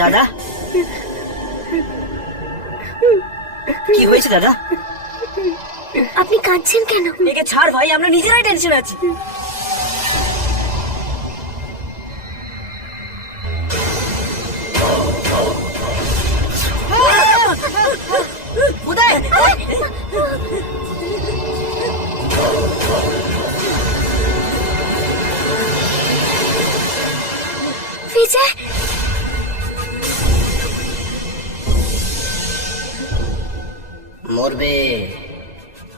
দাদা, কি হয়েছে দাদা? আপনি কাঁদছেন কেন? একে ছাড় ভাই, আমরা নিজেরাই টেনশন আছি। উদয়, বিজয়, মরবে,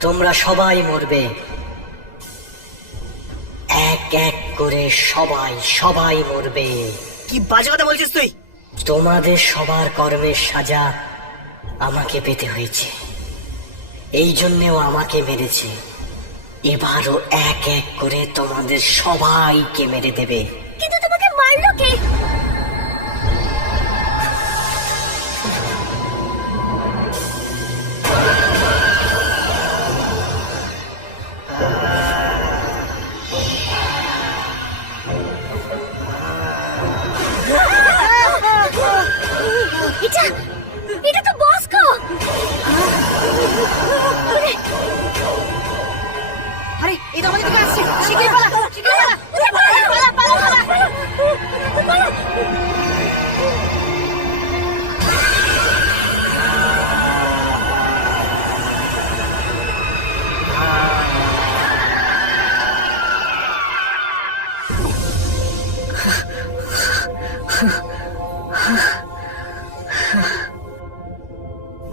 তোমরা সবাই মরবে, এক এক করে সবাই সবাই মরবে। কি বাজে কথা বলছিস তুই? তোমাদের সবার কর্মের সাজা আমাকে পেতে হয়েছে, এই জন্যেও আমাকে মেরেছে। এবারও এক এক করে তোমাদের সবাইকে মেরে দেবে। কিন্তু তোমাকে মারলো কে? এটা এটা তো বসকো। আরে এই তো আমাদের দিকে আসছে, শিগগিরই পালা, শিগগিরই পালা, পালা, পালা, পালা, পালা।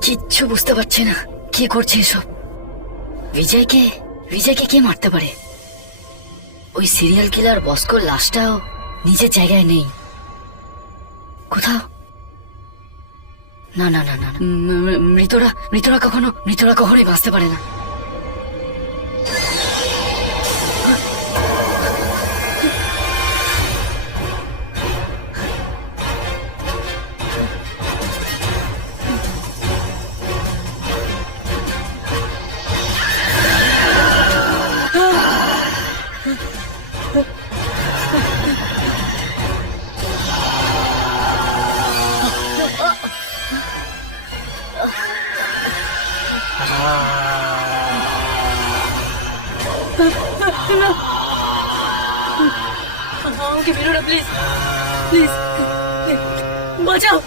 কিচ্ছু বুঝতে পারছি না কি করছে এসব। বিজয়কে কে মারতে পারে? ওই সিরিয়াল কিলার বস্কোর লাশটাও নিজের জায়গায় নেই কোথাও। না না না না, মৃতরা কখনোই বাঁচতে পারে না। আমাকে মেরো না প্লিজ, প্লিজ বাঁচাও,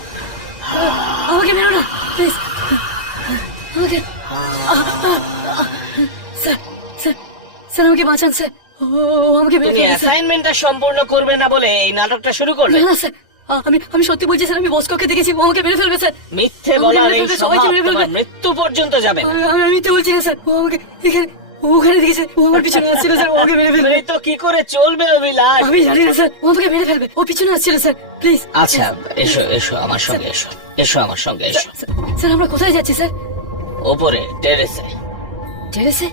আমাকে মেরো না প্লিজ, আমাকে স্যার স্যার স্যার আমাকে বাঁচান স্যার। ও আমাকে মেরে ফেলবে স্যার। অ্যাসাইনমেন্টটা সম্পূর্ণ করবে না বলে এই নাটকটা শুরু করলে? না স্যার, আমি সত্যি বলছি স্যার, আমি বস্কোকে দেখেছি, ও আমাকে মেরে ফেলবে স্যার। মিথ্যে বলার এই স্বভাব তোমার মৃত্যু পর্যন্ত যাবে। আমি মিথ্যে বলছি না স্যার, ও আমাকে এখানে ওখানে দেখেছে, ও আমার পিছনে আসছিল স্যার, ও আমাকে মেরে ফেলবে। এই তো কি করে চলবে অভিলাষ? আমি জানি না স্যার, ও আমাকে মেরে ফেলবে, ও পিছনে আসছিল স্যার, প্লিজ। আচ্ছা এসো এসো আমার সঙ্গে, এসো এসো আমার সঙ্গে এসো। স্যার আমরা কোথায় যাচ্ছি স্যার? ওপরে টেরেসে। টেরেসে?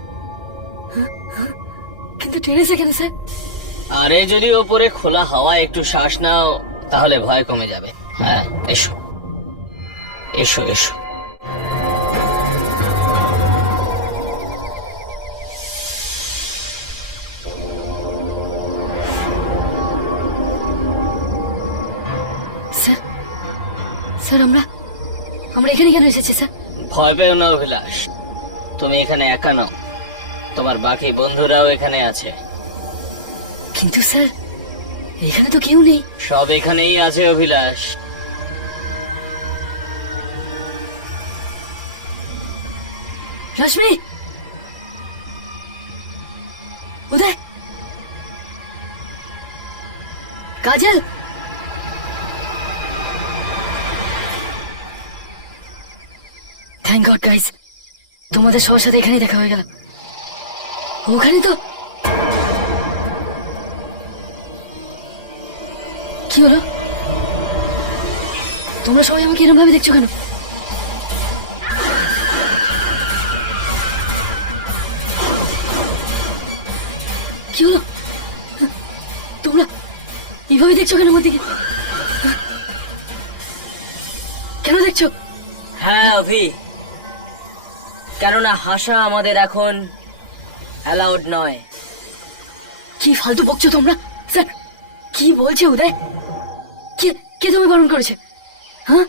কিন্তু টেরেসে কেন স্যার? আরে যদি ওপরে খোলা হাওয়ায় একটু শ্বাস নাও তাহলে ভয় কমে যাবে। হ্যাঁ এসো এসো এসো। স্যার স্যার আমরা এখানে কেন এসেছি স্যার? ভয় পেও না অভিলাষ, তুমি এখানে একা নও, তোমার বাকি বন্ধুরাও এখানে আছে। কিন্তু স্যার এখানে তো কেউ নেই। সব এখানেই আছে অভিলাষ। রশ্মি, উদয়, কাজল, থ্যাংক গড গাইস, তোমাদের সবার সাথে এখানেই দেখা হয়ে গেল। ওখানে তো কি হলো? তোমরা সবাই আমাকে এরকম ভাবে দেখছো কেন? কি হলো? তোমরা এইভাবে দেখছো কেন আমার দিকে? কেন দেখছো? হ্যাঁ অভি, কেননা হাসা আমাদের এখন অ্যালাউড নয়। কি ফালতু বকছো তোমরা? স্যার কি বলছে উদয়? কে কে তুমি বারণ করেছে? হ্যাঁ